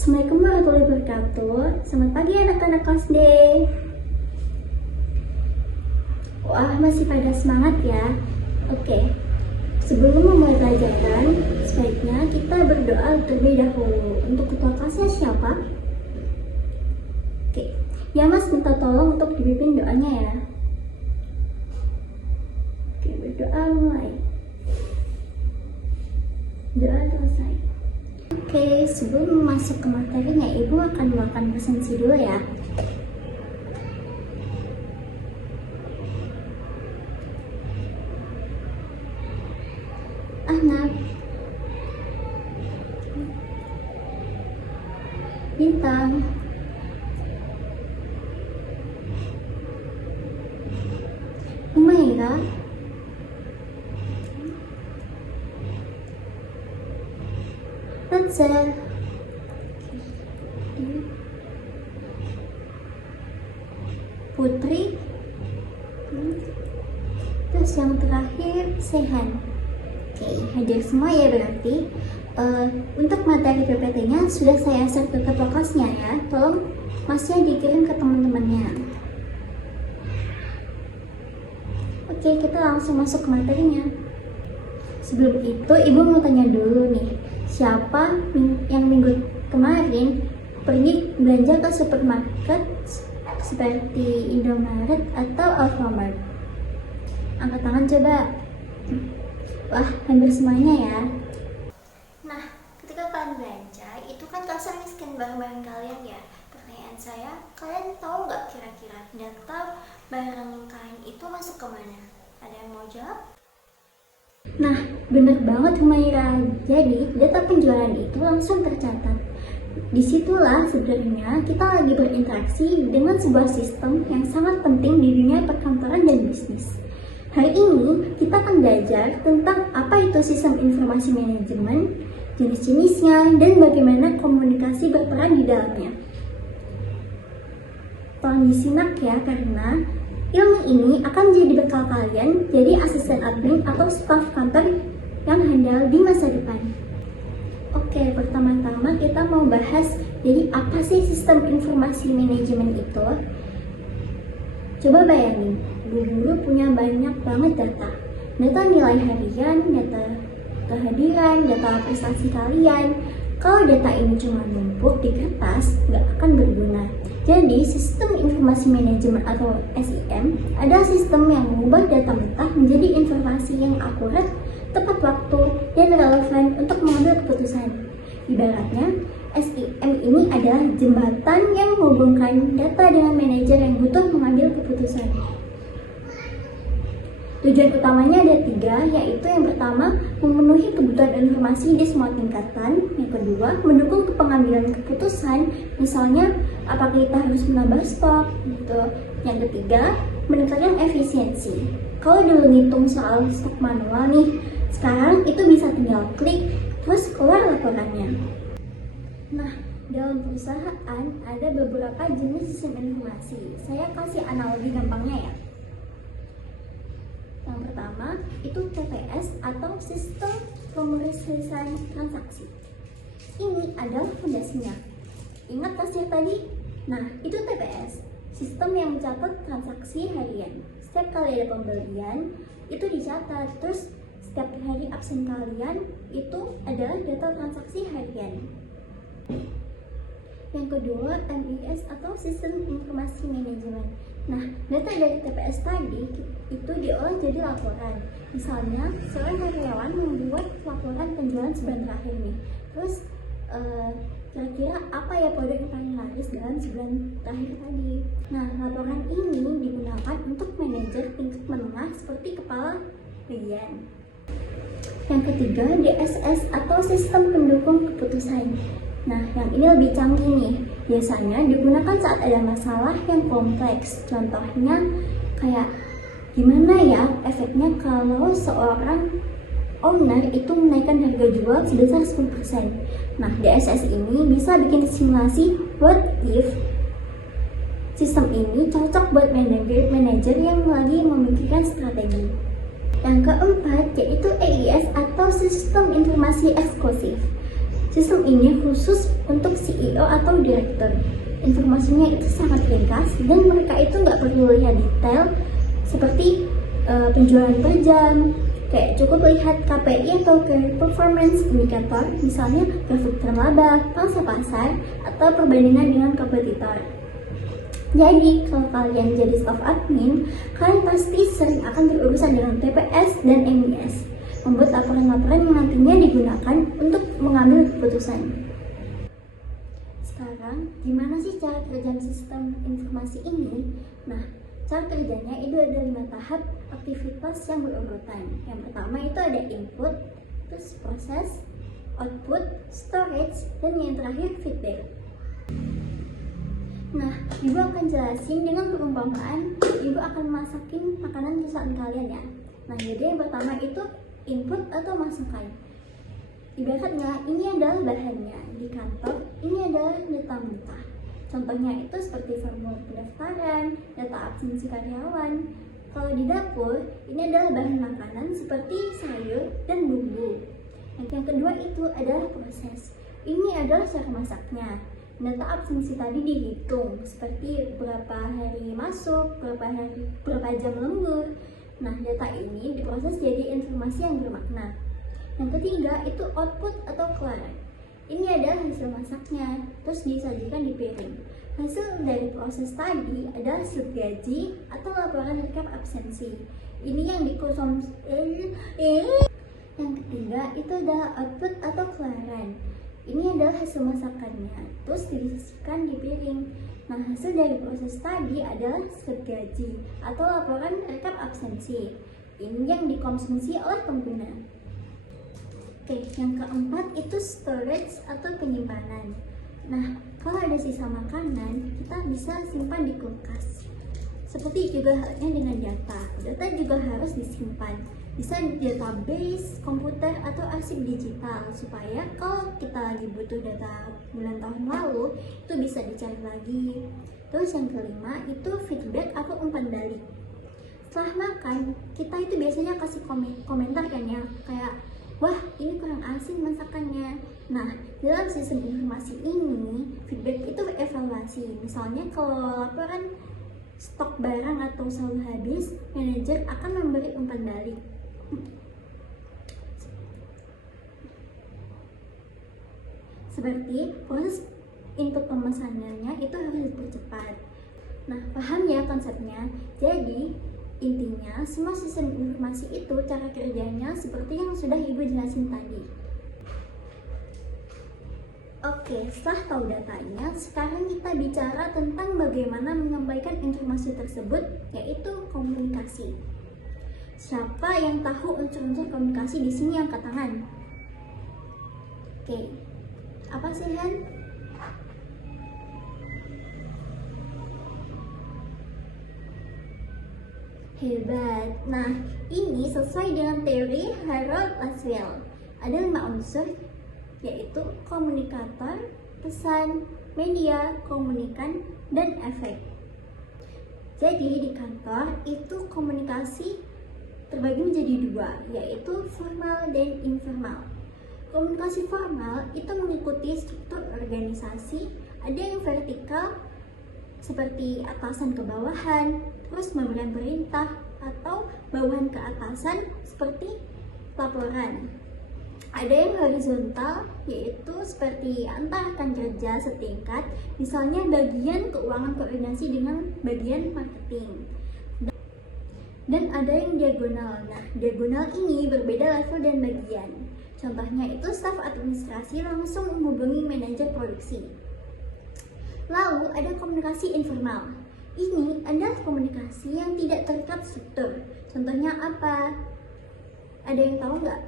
Assalamualaikum warahmatullahi wabarakatuh. Selamat pagi anak-anak kelas D. Wah, masih pada semangat ya? Oke, sebelum memulai pelajaran, sebaiknya kita berdoa terlebih dahulu. Untuk ketua kelasnya siapa? Oke, ya Mas minta tolong untuk dipimpin doanya ya. Oke, berdoa mulai. Doa selesai. Oke, sebelum masuk ke materinya, Ibu akan melakukan presensi dulu ya. Anak, bintang, Umaira, Natsir, Putri, terus yang terakhir Sehan. Oke, hadir semua ya berarti. Untuk materi PPT-nya sudah saya share ke ketua kelasnya ya. Tolong masnya dikirim ke teman-temannya. Oke, kita langsung masuk ke materinya. Sebelum itu, Ibu mau tanya dulu nih, siapa yang minggu kemarin pergi belanja ke supermarket seperti Indomaret atau Alfamart? Angkat tangan coba. Wah, hampir semuanya ya. Nah, ketika kalian belanja, itu kan terasa miskin barang-barang kalian ya. Pertanyaan saya, kalian tahu nggak kira-kira data barang kalian itu masuk ke mana? Ada yang mau jawab? Nah, bener banget Humaira. Jadi, data penjualan itu langsung tercatat. Disitulah sebenarnya kita lagi berinteraksi dengan sebuah sistem yang sangat penting di dunia perkantoran dan bisnis. Hari ini kita akan belajar tentang apa itu sistem informasi manajemen, jenis-jenisnya, dan bagaimana komunikasi berperan di dalamnya. Tolong disimak ya, karena ilmu ini akan jadi bekal kalian jadi asisten admin atau staf kantor yang handal di masa depan. Oke, pertama-tama kita mau bahas jadi apa sih sistem informasi manajemen itu. Coba bayangin, guru punya banyak banget data. Data nilai harian, data kehadiran, data prestasi kalian. Kalau data ini cuma numpuk di kertas, nggak akan berguna. Jadi, sistem informasi manajemen atau SIM adalah sistem yang mengubah data mentah menjadi informasi yang akurat, tepat waktu, dan relevan untuk mengambil keputusan. Ibaratnya, SIM ini adalah jembatan yang menghubungkan data dengan manajer yang butuh mengambil keputusan. Tujuan utamanya ada 3, yaitu yang pertama, memenuhi kebutuhan informasi di semua tingkatan. Yang kedua, mendukung pengambilan keputusan, misalnya apakah kita harus menambah stok gitu. Yang ketiga, meningkatkan efisiensi. Kalau dulu ngitung soal stok manual nih, sekarang itu bisa tinggal klik, terus keluar laporannya. Nah, dalam perusahaan ada beberapa jenis sistem informasi. Saya kasih analogi gampangnya ya. Yang pertama, itu TPS atau Sistem Pemrosesan Transaksi. Ini adalah fondasinya. Ingat kasir tadi? Nah, itu TPS, sistem yang mencatat transaksi harian. Setiap kali ada pembelian, itu dicatat. Terus, setiap hari absen kalian, itu adalah data transaksi harian. Yang kedua, MIS atau Sistem Informasi Manajemen. Nah, data dari TPS tadi itu diolah jadi laporan. Misalnya, seorang karyawan membuat laporan penjualan sebulan terakhir nih. Terus, kira-kira apa ya produk yang paling laris dalam sebulan terakhir tadi. Nah, laporan ini digunakan untuk manajer tingkat menengah seperti kepala bagian. Yang ketiga, DSS atau Sistem Pendukung Keputusan. Nah, yang ini lebih canggih nih. Biasanya digunakan saat ada masalah yang kompleks. Contohnya kayak gimana ya efeknya kalau seorang owner itu menaikkan harga jual sebesar 10%. Nah, DSS ini bisa bikin simulasi what if sistem ini cocok buat manajer yang lagi memikirkan strategi. Yang keempat yaitu EIS atau Sistem Informasi Eksklusif. Sistem ini khusus untuk CEO CEO atau direktur. Informasinya itu sangat ringkas dan mereka itu nggak perlu lihat detail seperti penjualan per jam, kayak cukup lihat KPI atau Key Performance Indicator, misalnya grafik terlaba, pangsa pasar, atau perbandingan dengan kompetitor. Jadi, kalau kalian jadi staff admin, kalian pasti sering akan berurusan dengan TPS dan MIS, membuat laporan-laporan yang nantinya digunakan untuk mengambil keputusan. Sekarang, gimana sih cara kerja sistem informasi ini? Nah, cara kerjanya itu ada 5 tahap aktivitas yang berurutan. Yang pertama itu ada input, terus proses, output, storage, dan yang terakhir feedback. Nah, ibu akan jelasin dengan perumpamaan. Ibu akan masakin makanan kesukaan kalian ya. Nah, jadi yang pertama itu input atau masukan. Ibaratnya ini adalah bahannya. Di kantor ini adalah data mentah. Contohnya itu seperti formulir pendaftaran, data absensi karyawan. Kalau di dapur, ini adalah bahan makanan seperti sayur dan bumbu. Yang kedua itu adalah proses. Ini adalah cara masaknya. Data absensi tadi dihitung, seperti berapa hari masuk, berapa jam lembur. Nah, data ini diproses jadi informasi yang bermakna. Yang ketiga itu output atau keluaran. Ini adalah hasil masaknya, terus disajikan di piring. Hasil dari proses tadi adalah slip gaji atau laporan rekap absensi. Ini yang dikonsumsi. Yang ketiga itu adalah output atau keluaran. Ini adalah hasil masakannya, terus disajikan di piring. Nah, hasil dari proses tadi adalah slip gaji atau laporan rekap absensi. Ini yang dikonsumsi oleh pengguna. Oke, yang keempat itu storage atau penyimpanan. Nah, kalau ada sisa makanan, kita bisa simpan di kulkas. Seperti juga halnya dengan data. Data juga harus disimpan. Bisa di database, komputer, atau arsip digital. Supaya kalau kita lagi butuh data bulan tahun lalu, itu bisa dicari lagi. Terus yang kelima, itu feedback atau umpan balik. Setelah makan, kita itu biasanya kasih komentar kan ya, kayak wah, ini kurang asin masakannya. Nah, dalam sistem informasi ini, feedback itu evaluasi. Misalnya kalau laporan stok barang atau selalu habis, manajer akan memberi umpan balik. Seperti proses input pemesanannya itu harus dipercepat. Nah, paham ya konsepnya? Jadi, intinya, semua sistem informasi itu cara kerjanya seperti yang sudah Ibu jelasin tadi. Oke, setelah tahu datanya, sekarang kita bicara tentang bagaimana menyampaikan informasi tersebut, yaitu komunikasi. Siapa yang tahu unsur-unsur komunikasi di sini angkat tangan? Oke, apa sih Han? Hebat. Nah, ini sesuai dengan teori Harold Laswell. Ada 5 unsur, yaitu komunikator, pesan, media, komunikan, dan efek. Jadi di kantor itu komunikasi terbagi menjadi 2, yaitu formal dan informal. Komunikasi formal itu mengikuti struktur organisasi, ada yang vertikal seperti atasan ke bawahan, terus memberikan perintah, atau bawahan ke atasan seperti laporan. Ada yang horizontal, yaitu seperti antar rekan kerja setingkat, misalnya bagian keuangan koordinasi dengan bagian marketing. Dan ada yang diagonal. Nah, diagonal ini berbeda level dan bagian. Contohnya itu staf administrasi langsung menghubungi manajer produksi. Lalu ada komunikasi informal. Ini adalah komunikasi yang tidak terikat struktur. Contohnya apa? Ada yang tahu nggak?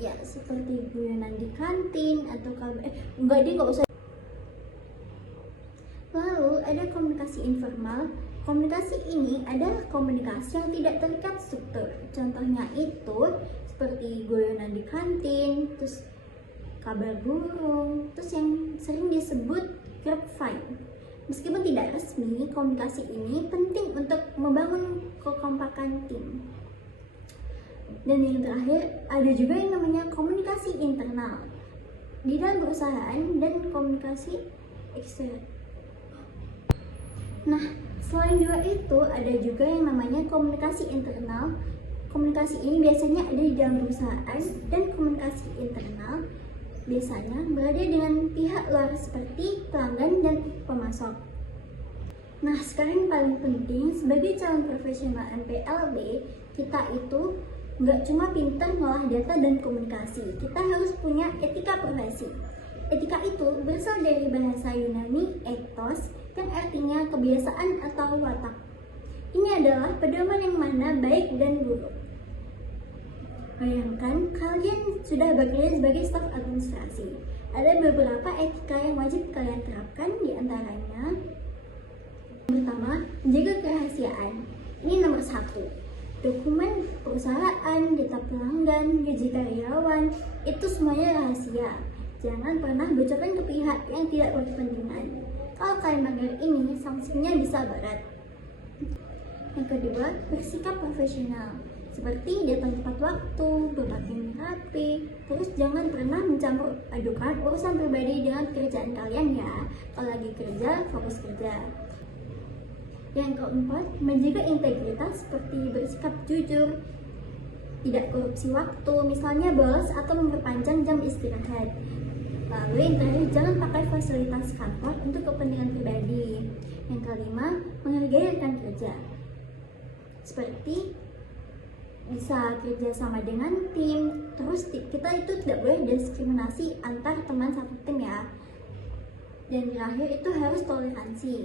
Ya, seperti guyonan di kantin atau nggak usah. Lalu ada komunikasi informal. Komunikasi ini adalah komunikasi yang tidak terikat struktur. Contohnya itu seperti guyonan di kantin, terus kabar burung, terus yang sering disebut grapevine. Meskipun tidak resmi, komunikasi ini penting untuk membangun kekompakan tim. Dan yang terakhir, ada juga yang namanya komunikasi internal di dalam perusahaan dan komunikasi eksternal. Nah, selain dua itu ada juga yang namanya komunikasi internal. Komunikasi ini biasanya ada di dalam perusahaan, dan komunikasi internal biasanya berada dengan pihak luar seperti pelanggan dan pemasok. Nah, sekarang yang paling penting sebagai calon profesional MPLB, kita itu nggak cuma pintar ngolah data dan komunikasi, kita harus punya etika profesi. Etika itu berasal dari bahasa Yunani ethos, yang artinya kebiasaan atau watak. Ini adalah pedoman yang mana baik dan buruk. Bayangkan kalian sudah bekerja sebagai staf administrasi. Ada beberapa etika yang wajib kalian terapkan, di antaranya pertama, menjaga kerahasiaan. Ini nomor 1. Dokumen perusahaan, data pelanggan, gaji karyawan, itu semuanya rahasia. Jangan pernah bocorkan ke pihak yang tidak berkepentingan. Kalau kalian melanggar ini, sanksinya bisa berat. Yang kedua, bersikap profesional. Seperti datang tepat waktu, berpakaian rapi, terus jangan pernah mencampur adukan urusan pribadi dengan pekerjaan kalian ya. Kalau lagi kerja, fokus kerja. Yang keempat, menjaga integritas seperti bersikap jujur, tidak korupsi waktu, misalnya bolos atau memperpanjang jam istirahat. Lalu yang terakhir, jangan pakai fasilitas kantor untuk kepentingan pribadi. Yang kelima, menghargai rekan kerja. Seperti bisa kerja sama dengan tim, terus kita itu tidak boleh diskriminasi antar teman satu tim ya. Dan terakhir itu harus toleransi.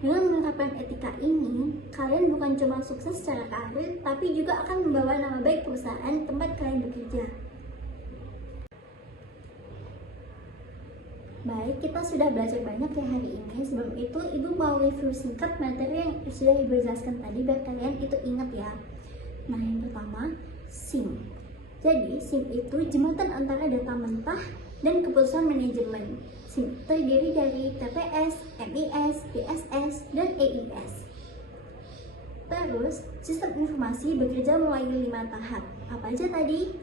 Dengan menerapkan etika ini, kalian bukan cuma sukses secara karir, tapi juga akan membawa nama baik perusahaan tempat kalian bekerja. Baik, kita sudah belajar banyak ya hari ini. Sebelum itu, Ibu mau review singkat materi yang sudah Ibu jelaskan tadi biar kalian itu ingat ya. Nah, yang pertama, SIM. Jadi, SIM itu jembatan antara data mentah dan keputusan manajemen. SIM terdiri dari TPS, MIS, DSS, dan EIS. Terus, sistem informasi bekerja melalui 5 tahap. Apa aja tadi?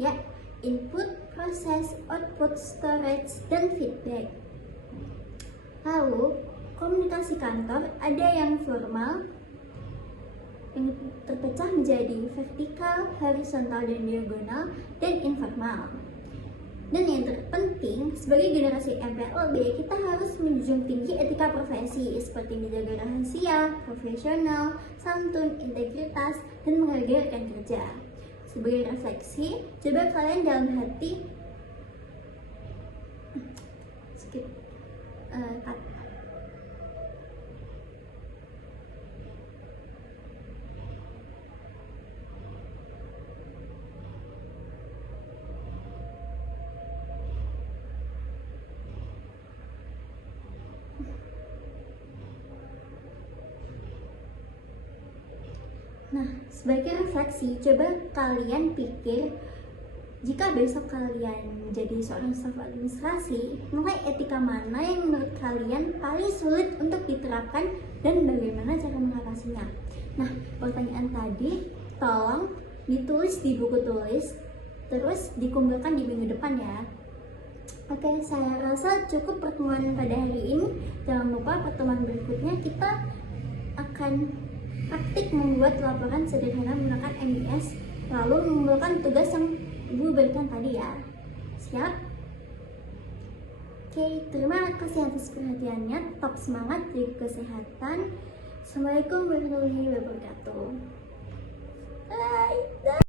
Ya, input, proses, output, storage, dan feedback. Lalu, komunikasi kantor ada yang formal, yang terpecah menjadi vertikal, horizontal, dan diagonal, dan informal. Dan yang terpenting, sebagai generasi MPLB, kita harus menjunjung tinggi etika profesi seperti menjaga rahasia, profesional, santun, integritas, dan menghargai rekan kerja. Sebagai refleksi, coba kalian dalam hati Nah, sebagai refleksi, coba kalian pikir, jika besok kalian menjadi seorang staf administrasi, nilai etika mana yang menurut kalian paling sulit untuk diterapkan dan bagaimana cara mengatasinya? Nah, pertanyaan tadi tolong ditulis di buku tulis, terus dikumpulkan di minggu depan ya. Oke, saya rasa cukup pertemuan pada hari ini. Jangan lupa pertemuan berikutnya kita akan praktik membuat laporan sederhana menggunakan MIS, lalu mengumpulkan tugas yang Ibu berikan tadi ya. Siap? Oke, terima kasih atas perhatiannya. Tetap semangat, jaga kesehatan. Assalamualaikum warahmatullahi wabarakatuh. Bye.